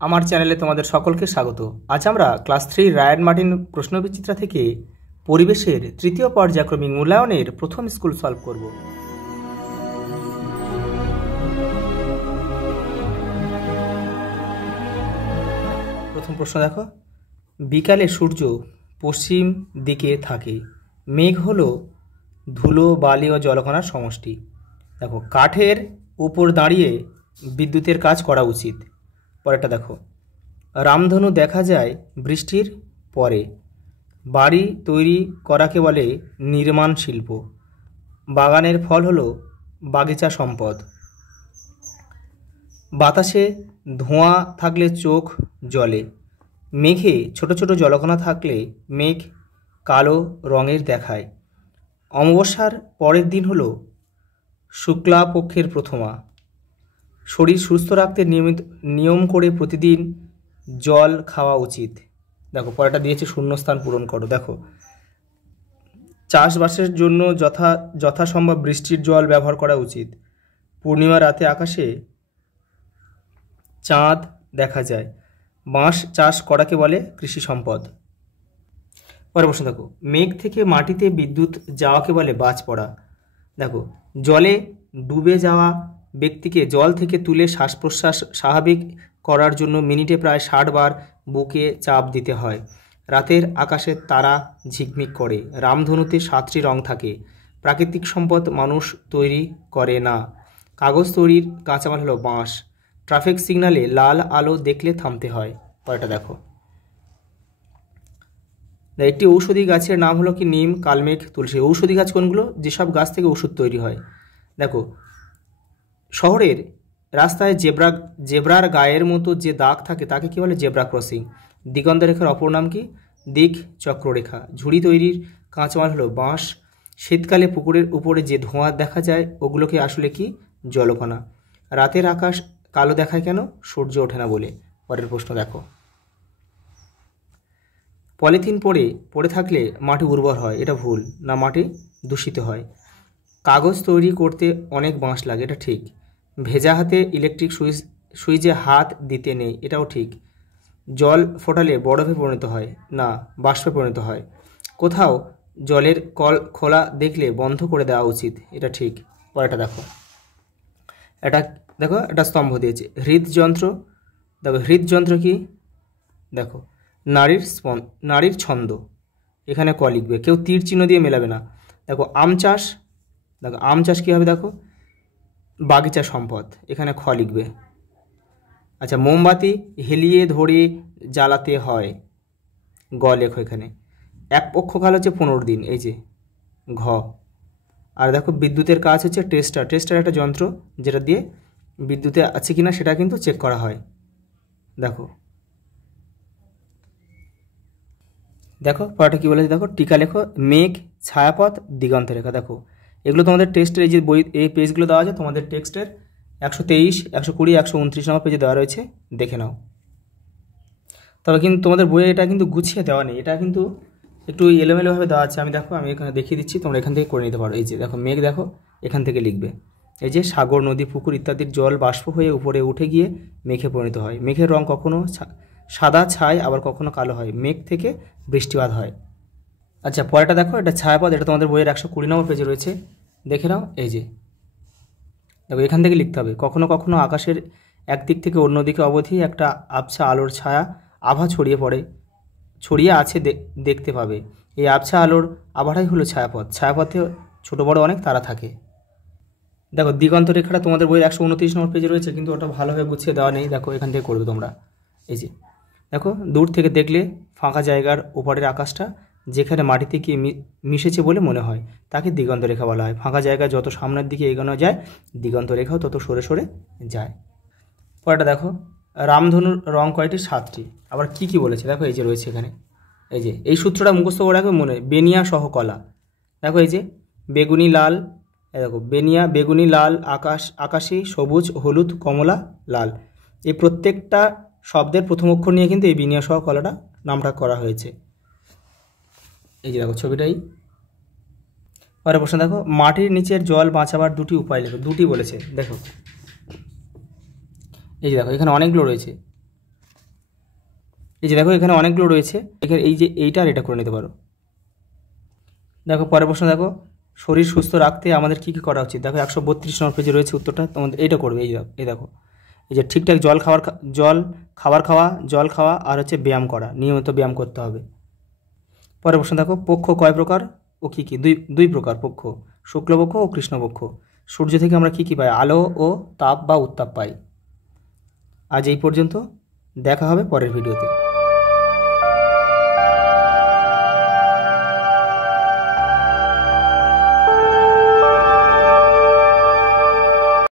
আমার চ্যানেলে তোমাদের সকলকে স্বাগত। আজ আমরা ক্লাস 3 রায়ান মার্টিন প্রশ্নবিচিত্রা থেকে পরিবেশের তৃতীয় পর্যায়ক্রমিক মূল্যায়নের প্রথম স্কুল সলভ করব। প্রথম প্রশ্ন দেখো, বিকালে সূর্য পশ্চিম দিকে থাকে, মেঘ হলো ধুলো, বালি ও জলকণার সমষ্টি। দেখো, কাঠের উপর দাঁড়িয়ে বিদ্যুতের কাজ করা উচিত। পরেরটা দেখো, রামধনু দেখা যায় বৃষ্টির পরে, বাড়ি তৈরি করাকে বলে নির্মাণ শিল্প, বাগানের ফল হলো বাগিচা সম্পদ, বাতাসে ধোঁয়া থাকলে চোখ জ্বলে, মেঘে ছোট ছোট জলকণা থাকলে মেঘ কালো রঙের দেখায়, অমাবস্যার পরের দিন হলো শুক্লা পক্ষের প্রথমা, শরীর সুস্থ রাখতে নিয়ম করে প্রতিদিন জল খাওয়া উচিত। দেখো, পরেরটা দিয়েছে শূন্যস্থান পূরণ করো। দেখো, চাষবাসের জন্য যথাসম্ভব বৃষ্টির জল ব্যবহার করা উচিত, পূর্ণিমা রাতে আকাশে চাঁদ দেখা যায়, বাঁশ চাষ করাকে বলে কৃষি সম্পদ। পরের প্রশ্ন দেখো, মেঘ থেকে মাটিতে বিদ্যুৎ যাওয়াকে বলে বাজ পড়া। দেখো, জলে ডুবে যাওয়া ব্যক্তিকে জল থেকে তুলে শ্বাস প্রশ্বাস স্বাভাবিক করার জন্য মিনিটে প্রায় 60 বার বুকে চাপ দিতে হয়। রাতের আকাশে তারা ঝিকমিক করে, রামধনুতে 7টি রং থাকে, প্রাকৃতিক সম্পদ মানুষ তৈরি করে না, কাগজ তৈরির কাঁচামাল হলো বাঁশ, ট্রাফিক সিগন্যালে লাল আলো দেখলে থামতে হয়। পরেরটা দেখো, একটি ঔষধি গাছের নাম হলো কি নিম, কালমেঘ, তুলসী। ঔষধি গাছ কোনগুলো? যেসব গাছ থেকে ওষুধ তৈরি হয়। দেখো, শহরের রাস্তায় জেব্রার গায়ের মতো যে দাগ থাকে তাকে কি বলে? Zebra crossing. দিগন্ত রেখার অপর নাম কি? দিক চক্ররেখা। ঝুড়ি তৈরির কাঁচামাল হলো বাঁশ। শীতকালে পুকুরের উপরে যে ধোঁয়া দেখা যায় ওগুলোকে আসলে কি? জলকণা। রাতের আকাশ কালো দেখায় কেন? সূর্য ওঠে না বলে। পরের প্রশ্ন দেখো, পলিথিন পড়ে থাকলে মাটি উর্বর হয়, এটা ভুল। না, মাটি দূষিত হয়। কাগজ তৈরি করতে অনেক বাঁশ লাগে, এটা ঠিক। ভেজা হাতে ইলেকট্রিক সুইচে হাত দিতে নেই, এটাও ঠিক। জল ফোটালে বরফে পরিণত হয়, না বাষ্পে পরিণত হয়। কোথাও জলের কল খোলা দেখলে বন্ধ করে দেওয়া উচিত, এটা ঠিক। পরেরটা দেখো, এটা স্তম্ভ দিয়েছে। হৃদযন্ত্র। দেখো, হৃদযন্ত্র কি? দেখো, নারীর ছন্দ, এখানে ক লিখবে, কেউ তীর চিহ্ন দিয়ে মেলাবে না। দেখো, আম চাষ। দেখো, আম চাষ কী হবে? দেখো, বাগিচা সম্পদ, এখানে খ লিখবে। আচ্ছা, মোমবাতি হেলিয়ে ধরে জ্বালাতে হয়, গ লেখো এখানে। এক পক্ষকাল হচ্ছে 15 দিন, এই যে ঘ। আর দেখো, বিদ্যুতের কাজ হচ্ছে টেস্টার একটা যন্ত্র যেটা দিয়ে বিদ্যুতে আছে কিনা সেটা কিন্তু চেক করা হয়। দেখো পড়াটা কী বলেছে, দেখো, টিকা লেখো, মেঘ, ছায়াপথ, দিগন্ত রেখা। দেখো, এগুলো তোমাদের টেস্টের এই যে বই, এই পেজগুলো দেওয়া আছে তোমাদের টেক্সটের 123, 120, 129 নম্বর পেজে দেওয়া রয়েছে, দেখে নাও। তবে কিন্তু তোমাদের বইয়ে এটা কিন্তু গুছিয়ে দেওয়া নেই, এটা কিন্তু একটু এলোমেলোভাবে দেওয়া আছে। আমি এখানে দেখিয়ে দিচ্ছি, তোমরা এখান থেকে করে নিতে পারো। এই যে দেখো, মেঘ, দেখো এখান থেকে লিখবে। এই যে সাগর, নদী, পুকুর ইত্যাদির জল বাষ্প হয়ে উপরে উঠে গিয়ে মেঘে পরিণত হয়। মেঘের রং কখনো সাদা ছাই, আবার কখনো কালো হয়। মেঘ থেকে বৃষ্টিপাত হয়। আচ্ছা, পরেরটা দেখো, এটা ছায়াপথ, এটা তোমাদের বইয়ের 120 নম্বর পেজে রয়েছে, দেখে নাও। এই যে দেখো, এখান থেকে লিখতে হবে, কখনো কখনো আকাশের একদিক থেকে অন্যদিকে অবধি একটা আবছা আলোর ছায়া আভা ছড়িয়ে আছে দেখতে পাবে। এই আবছা আলোর আভাটাই হলো ছায়াপথ। ছায়াপথে ছোট বড় অনেক তারা থাকে। দেখো, দিগন্ত রেখাটা তোমাদের বইয়ের 129 নম্বর পেজে রয়েছে, কিন্তু ওটা ভালোভাবে গুছিয়ে দেওয়া নেই। দেখো, এখান থেকে করবে তোমরা। এই যে দেখো, দূর থেকে দেখলে ফাঁকা জায়গার ওপরের আকাশটা যেখানে মাটিতে গিয়ে মিশেছে বলে মনে হয় তাকে দিগন্ত রেখা বলা হয়। ফাঁকা জায়গায় যত সামনের দিকে এগোনো যায় দিগন্ত রেখাও তত সরে সরে যায়। পরেরটা দেখো, রামধনুর রং কয়টি? 7টি। আবার কি কি বলেছে দেখো, এই যে রয়েছে এখানে। এই যে এই সূত্রটা মুখস্থ করে রাখবে মনে, বেনিয়া সহ কলা। দেখো, এই যে বেগুনি লাল, দেখো বেনিয়া, বেগুনি, লাল, আকাশি, সবুজ, হলুদ, কমলা, লাল। এই প্রত্যেকটা শব্দের প্রথম অক্ষর নিয়ে কিন্তু এই বেনিয়া সহ কলাটা নামটা করা হয়েছে। এই যে দেখো ছবিটাই। পরের প্রশ্ন দেখো, মাটির নিচের জল বাঁচাবার 2টি উপায় লেখো। 2টি বলেছে, দেখো এই যে দেখো, এখানে অনেকগুলো রয়েছে। এই যে দেখো এখানে অনেকগুলো রয়েছে, এখানে এই যে এইটা আর এটা করে নিতে পারো। দেখো পরের প্রশ্ন দেখো, শরীর সুস্থ রাখতে আমাদের কী কী করা উচিত। দেখো 132 নম্বর পেজে রয়েছে উত্তরটা, তোমাদের এইটা করবে। এই দেখো এই যে ঠিকঠাক খাবার খাওয়া, জল খাওয়া আর হচ্ছে ব্যায়াম করা, নিয়মিত ব্যায়াম করতে হবে। পরের প্রশ্ন দেখো, পক্ষ কয় প্রকার ও কী কী। দুই প্রকার পক্ষ, শুক্লপক্ষ ও কৃষ্ণপক্ষ। সূর্য থেকে আমরা কী কী পাই, আলো ও তাপ বা উত্তাপ পাই। আজ এই পর্যন্ত, দেখা হবে পরের ভিডিওতে।